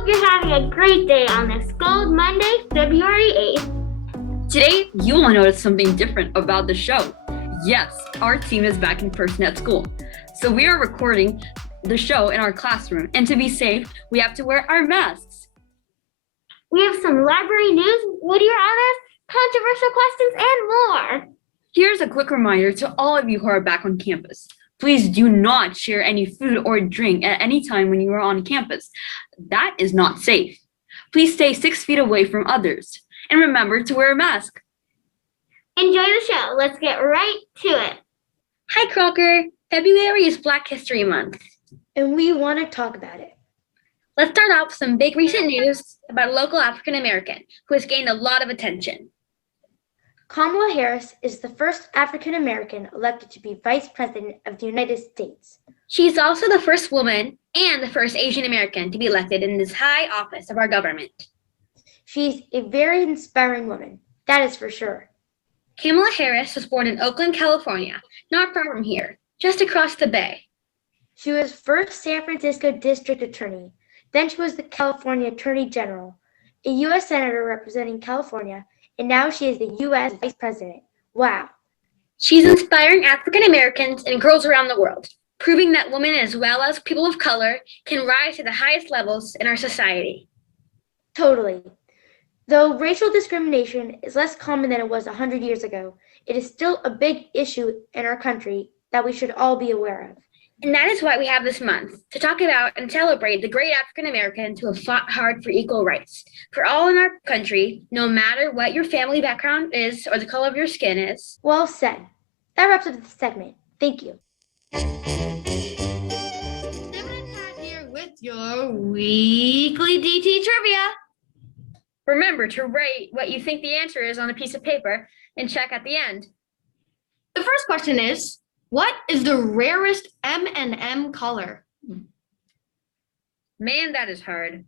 hope you're having a great day on this cold Monday, February 8th. Today, you will notice something different about the show. Yes, our team is back in person at school. So we are recording the show in our classroom, and to be safe, we have to wear our masks. We have some library news, Would You Rather, controversial questions, and more. Here's a quick reminder to all of you who are back on campus. Please do not share any food or drink at any time when you are on campus. That is not safe. Please stay 6 feet away from others. And remember to wear a mask. Enjoy the show. Let's get right to it. Hi, Crocker. February is Black History Month. And we want to talk about it. Let's start out with some big recent news about a local African American who has gained a lot of attention. Kamala Harris is the first African American elected to be Vice President of the United States. She's also the first woman and the first Asian American to be elected in this high office of our government. She's a very inspiring woman, that is for sure. Kamala Harris was born in Oakland, California, not far from here, just across the bay. She was first San Francisco District Attorney. Then she was the California Attorney General, a U.S. Senator representing California, and now she is the U.S. Vice President. Wow. She's inspiring African Americans and girls around the world, proving that women as well as people of color can rise to the highest levels in our society. Totally. Though racial discrimination is less common than it was 100 years ago, it is still a big issue in our country that we should all be aware of. And that is why we have this month, to talk about and celebrate the great African Americans who have fought hard for equal rights for all in our country, no matter what your family background is or the color of your skin is. Well said. That wraps up this segment. Thank you. Here with your weekly DT trivia. Remember to write what you think the answer is on a piece of paper and check at the end. The first question is, what is the rarest M&M color? Man, that is hard.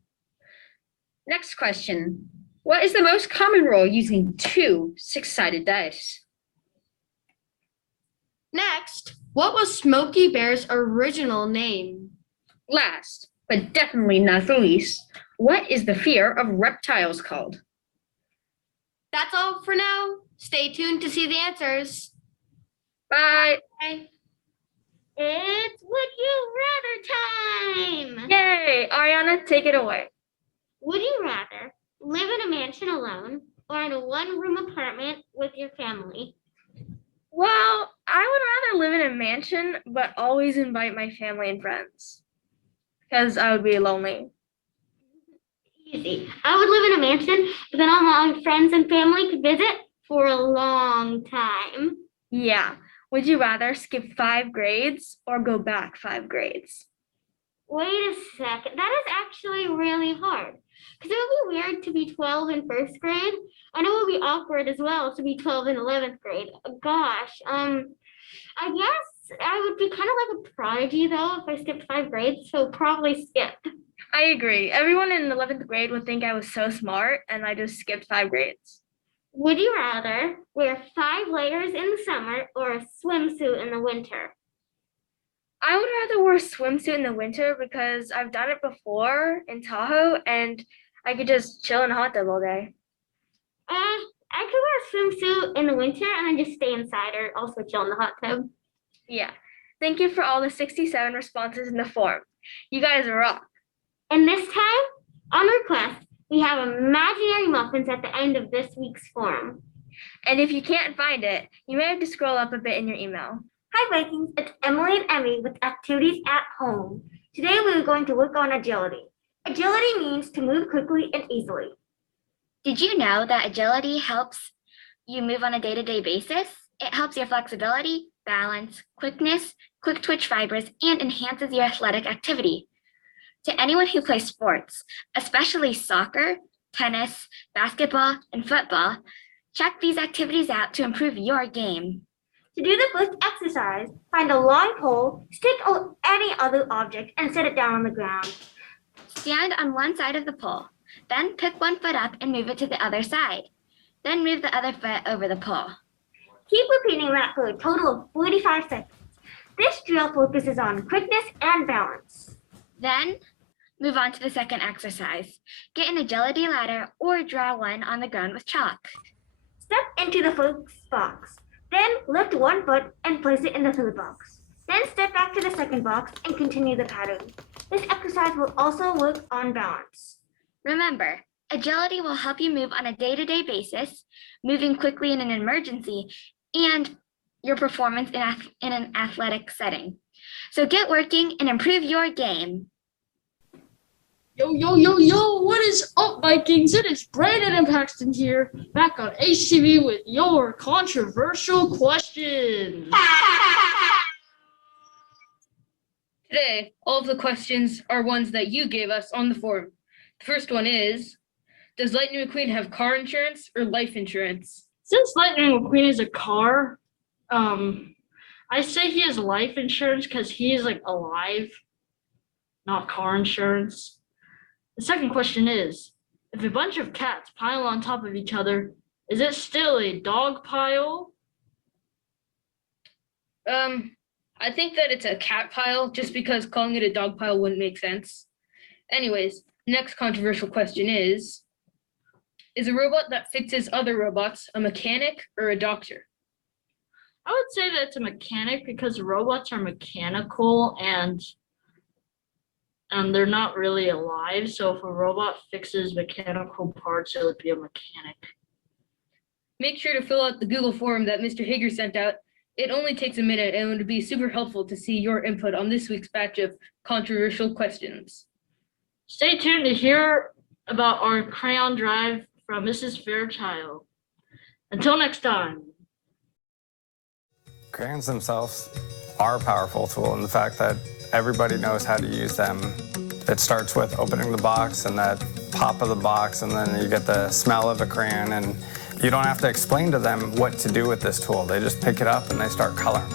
Next question. What is the most common roll using 2 6-sided dice? Next, what was Smokey Bear's original name? Last, but definitely not the least, what is the fear of reptiles called? That's all for now. Stay tuned to see the answers. Bye. Bye. It's Would You Rather time! Yay! Ariana, take it away. Would you rather live in a mansion alone or in a one-room apartment with your family? Well, I would rather live in a mansion, but always invite my family and friends, because I would be lonely. Easy. I would live in a mansion, but then all my friends and family could visit for a long time. Yeah. Would you rather skip 5 grades or go back 5 grades? Wait a second. That is actually really hard. Because it would be weird to be 12 in first grade. I know it would be awkward as well to be 12 in 11th grade. Gosh. I guess I would be kind of like a prodigy though if I skipped 5 grades. So probably skip. I agree. Everyone in 11th grade would think I was so smart, and I just skipped 5 grades. Would you rather wear 5 layers in the summer or a swimsuit in the winter? I would rather wear a swimsuit in the winter because I've done it before in Tahoe, and I could just chill in a hot tub all day. I could wear a swimsuit in the winter and then just stay inside or also chill in the hot tub. Yeah. Thank you for all the 67 responses in the form. You guys rock. And this time, on request, we have imaginary muffins at the end of this week's form. And if you can't find it, you may have to scroll up a bit in your email. Hi Vikings, it's Emily and Emmy with activities at home. Today we are going to work on agility. Agility means to move quickly and easily. Did you know that agility helps you move on a day-to-day basis? It helps your flexibility, balance, quickness, quick twitch fibers, and enhances your athletic activity. To anyone who plays sports, especially soccer, tennis, basketball, and football, check these activities out to improve your game. To do the first exercise, find a long pole, stick any other object, and set it down on the ground. Stand on one side of the pole, then pick one foot up and move it to the other side. Then move the other foot over the pole. Keep repeating that for a total of 45 seconds. This drill focuses on quickness and balance. Then Move on to the second exercise. Get an agility ladder or draw one on the ground with chalk. Step into the food box. Then lift one foot and place it in the food box. Then step back to the second box and continue the pattern. This exercise will also work on balance. Remember, agility will help you move on a day-to-day basis, moving quickly in an emergency, and your performance in an athletic setting. So get working and improve your game. Yo, what is up, Vikings? It is Brandon and Paxton here, back on HTV with your controversial questions. Today, all of the questions are ones that you gave us on the forum. The first one is, does Lightning McQueen have car insurance or life insurance? Since Lightning McQueen is a car, I say he has life insurance because he is like alive, not car insurance. The second question is, if a bunch of cats pile on top of each other, is it still a dog pile? I think that it's a cat pile just because calling it a dog pile wouldn't make sense. Anyways, next controversial question is a robot that fixes other robots a mechanic or a doctor? I would say that it's a mechanic because robots are mechanical and they're not really alive. So if a robot fixes mechanical parts, it would be a mechanic. Make sure to fill out the Google form that Mr. Hager sent out. It only takes a minute and it would be super helpful to see your input on this week's batch of controversial questions. Stay tuned to hear about our crayon drive from Mrs. Fairchild. Until next time. Crayons themselves are a powerful tool in the fact that everybody knows how to use them. It starts with opening the box and that pop of the box, and then you get the smell of a crayon, and you don't have to explain to them what to do with this tool. They just pick it up and they start coloring.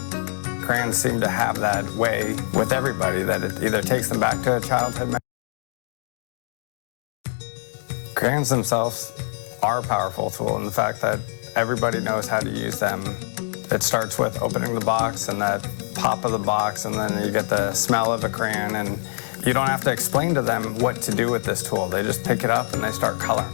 Crayons seem to have that way with everybody that it either takes them back to a childhood memory. Crayons themselves are a powerful tool in the fact that everybody knows how to use them. It starts with opening the box and that pop of the box, and then you get the smell of a crayon, and you don't have to explain to them what to do with this tool. They just pick it up and they start coloring.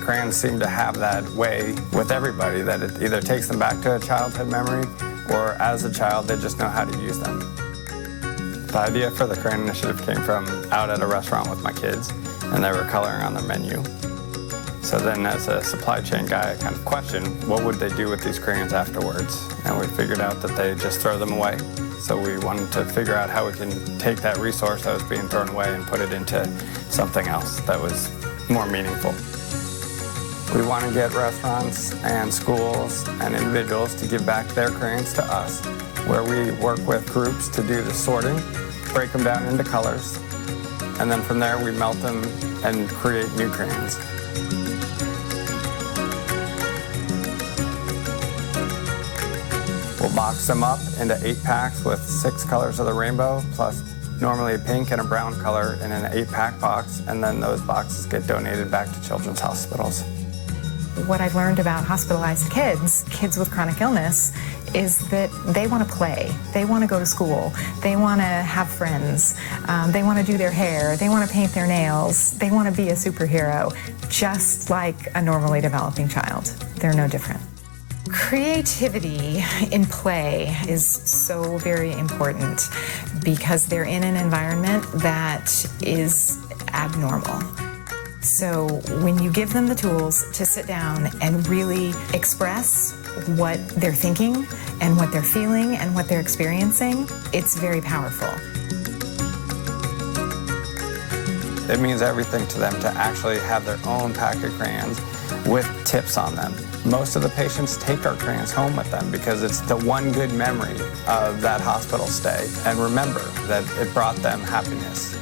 Crayons seem to have that way with everybody that it either takes them back to a childhood memory, or as a child, they just know how to use them. The idea for the Crayon Initiative came from out at a restaurant with my kids, and they were coloring on the menu. So then as a supply chain guy, I kind of questioned, what would they do with these crayons afterwards? And we figured out that they just throw them away. So we wanted to figure out how we can take that resource that was being thrown away and put it into something else that was more meaningful. We want to get restaurants and schools and individuals to give back their crayons to us, where we work with groups to do the sorting, break them down into colors, and then from there we melt them and create new crayons. We'll box them up into 8 packs with 6 colors of the rainbow, plus normally a pink and a brown color in an 8-pack box, and then those boxes get donated back to children's hospitals. What I've learned about hospitalized kids with chronic illness, is that they want to play, they want to go to school, they want to have friends, they want to do their hair, they want to paint their nails, they want to be a superhero, just like a normally developing child. They're no different. Creativity in play is so very important because they're in an environment that is abnormal. So when you give them the tools to sit down and really express what they're thinking and what they're feeling and what they're experiencing, it's very powerful. It means everything to them to actually have their own pack of crayons with tips on them. Most of the patients take our crayons home with them because it's the one good memory of that hospital stay, and remember that it brought them happiness.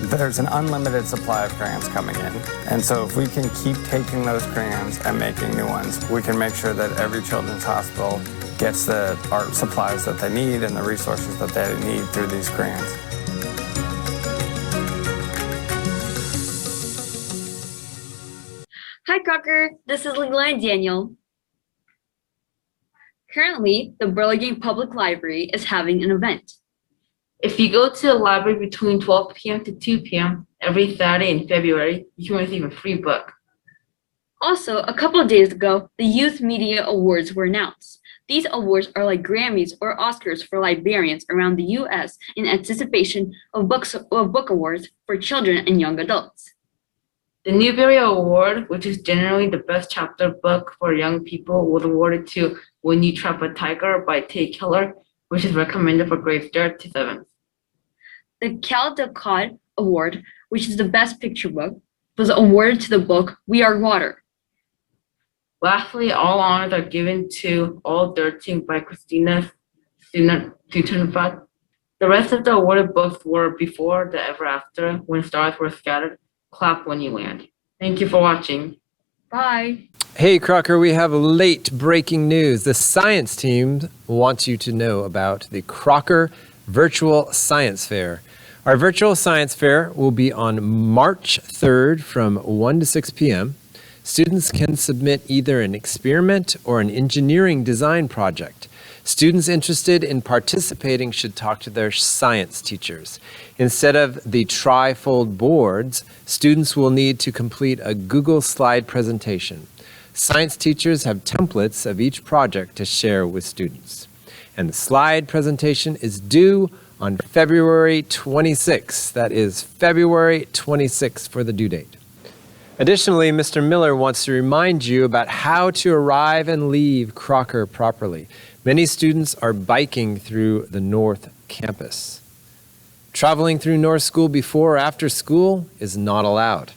There's an unlimited supply of crayons coming in, and so if we can keep taking those crayons and making new ones, we can make sure that every children's hospital gets the art supplies that they need and the resources that they need through these crayons. Hi, Crocker. This is Leela and Daniel. Currently, the Burlingame Public Library is having an event. If you go to the library between 12 p.m. to 2 p.m. every Saturday in February, you can receive a free book. Also, a couple of days ago, the Youth Media Awards were announced. These awards are like Grammys or Oscars for librarians around the U.S. in anticipation of book awards for children and young adults. The Newbery Award, which is generally the best chapter book for young people, was awarded to When You Trap a Tiger by Tay Keller, which is recommended for grades 3rd to 7th. The Caldecott Award, which is the best picture book, was awarded to the book We Are Water. Lastly, all honors are given to All 13 by Christina Stutenfeld. The rest of the awarded books were Before the Ever After, When Stars Were Scattered, Clap When You Land. Thank you for watching. Bye. Hey Crocker, we have late breaking news. The science team wants you to know about the Crocker Virtual Science Fair. Our virtual science fair will be on March 3rd from 1 to 6 p.m. Students can submit either an experiment or an engineering design project. Students interested in participating should talk to their science teachers. Instead of the tri-fold boards, students will need to complete a Google slide presentation. Science teachers have templates of each project to share with students. And the slide presentation is due on February 26th. That is February 26th for the due date. Additionally, Mr. Miller wants to remind you about how to arrive and leave Crocker properly. Many students are biking through the North Campus. Traveling through North School before or after school is not allowed.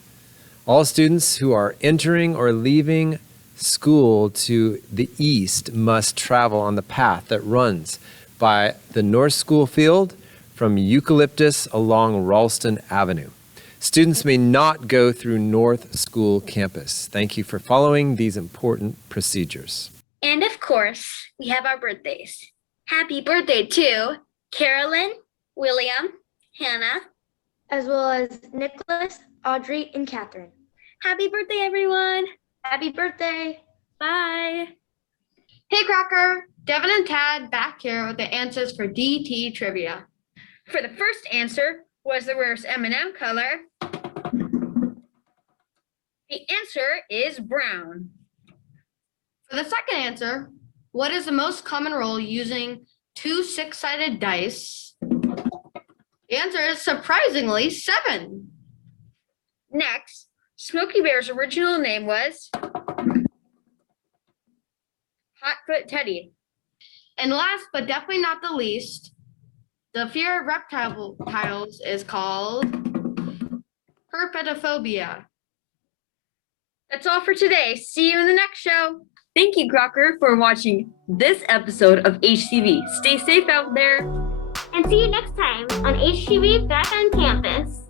All students who are entering or leaving school to the east must travel on the path that runs by the North School field from Eucalyptus along Ralston Avenue. Students may not go through North School campus. Thank you for following these important procedures. And of course, we have our birthdays. Happy birthday to Carolyn, William, Hannah, as well as Nicholas, Audrey, and Catherine. Happy birthday, everyone. Happy birthday. Bye. Hey, Crocker. Devin and Tad back here with the answers for DT trivia. For the first answer was the rarest M&M color. The answer is brown. For the second answer, what is the most common roll using 2 6-sided dice? The answer is surprisingly 7. Next, Smokey Bear's original name was Hotfoot Teddy. And last but definitely not the least, the fear of reptiles is called herpetophobia. That's all for today. See you in the next show. Thank you, Crocker, for watching this episode of HTV. Stay safe out there. And see you next time on HTV Back on Campus.